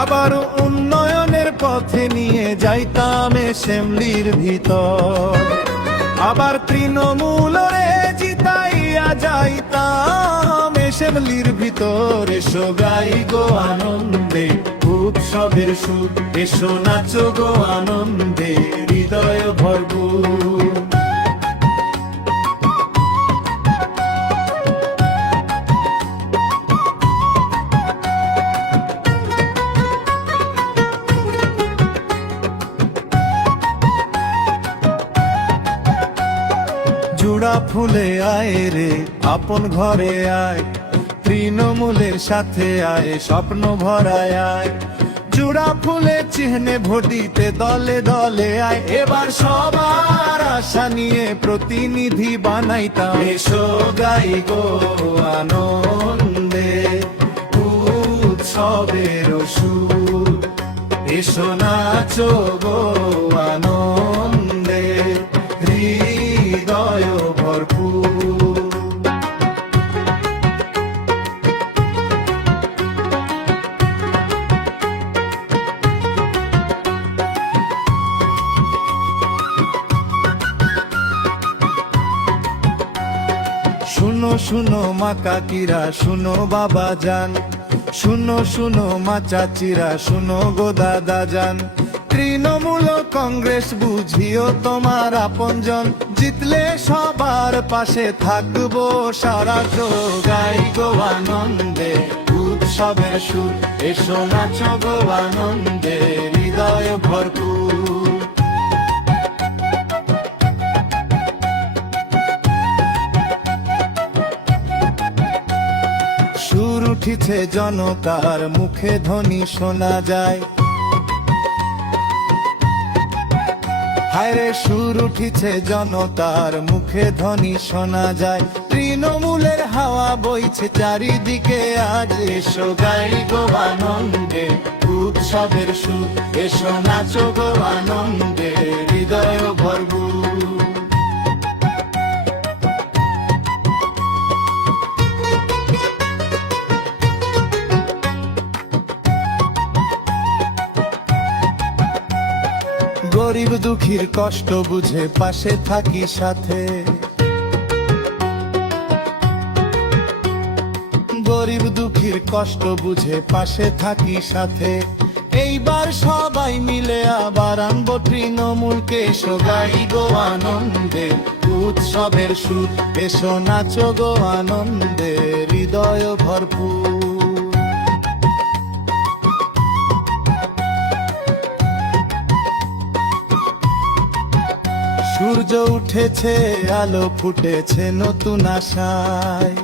আবার উন্নয়নের পথে নিয়ে যাইতাম এসেম্বলির ভিতর, আবার তৃণমূলরে জিতাইয়া যাইতাম এসেম্বলির ভিতর। এসো গাই গো আনন্দে উৎসবের সুর, এসো নাচো গো আনন্দে হৃদয় ভরপুর। জোড়া ফুলে আয় রে আপন ঘরে আয়, তৃণমূলের সাথে আয় স্বপ্ন ভরায় আয়। জোড়া ফুলে চিহ্নে ভোট দিতে দলে দলে আয়, এবার সবার আশা নিয়ে প্রতিনিধি বানাইতাম। এসো গাই গো আনন্দে উৎসবের সুর, এসো নাচো গো আনন্দে হৃদয় ভরপুর। শুনো শুনো মা কাকিরা শুনো বাবা জান, শুনো শুনো মা চাচিরা শুনো গো দাদা জান। তৃণমূল কংগ্রেস বুঝিও তোমার আপনজন, জিতলে সবার পাশে থাকবো সারা। গাই গো আনন্দে উৎসবের সুর, এসো নাচো গো আনন্দে হৃদয় ভরপুর। সুর উঠিছে জনতার মুখে ধ্বনি শোনা যায়, হায়রে সুর উঠিছে জনতার মুখে ধ্বনি শোনা যায়। তৃণমূলের হাওয়া বইছে চারিদিকে আজ, এসো গাই গো আনন্দে উৎসবের সুর, এসো নাচো গো আনন্দে হৃদয় ভরপুর। গরিব দুঃখীর কষ্ট বুঝে পাশে থাকি সাথে, গরিব দুঃখীর কষ্ট বুঝে পাশে থাকি সাথে। এইবার সবাই মিলে আবার আনবো তৃণমূলকে। এসো গাই গো আনন্দে উৎসবের সুর, এসো নাচো গো আনন্দে হৃদয় ভরপুর। সূর্য উঠেছে আলো ফুটেছে নতুন আশায়,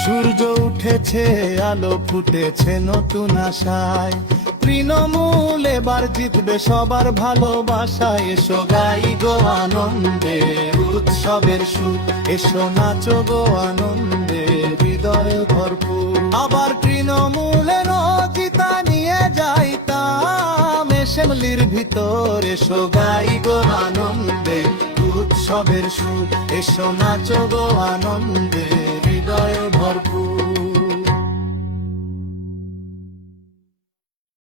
সূর্য উঠেছে আলো ফুটেছে নতুন আশায়। তৃণমূল এবার জিতবে সবার ভালোবাসায়। এসো গাই গো আনন্দে উৎসবের সুর, এসো নাচো গো আনন্দে হৃদয় ভরপুর। আবার তৃণমূলের জিতা নিয়ে যাইতাম এসেম্বলির ভিতর। এসো গাই গো আনন্দে উৎসবের সুর, এসো নাচো গো আনন্দে হৃদয় ভরপুর।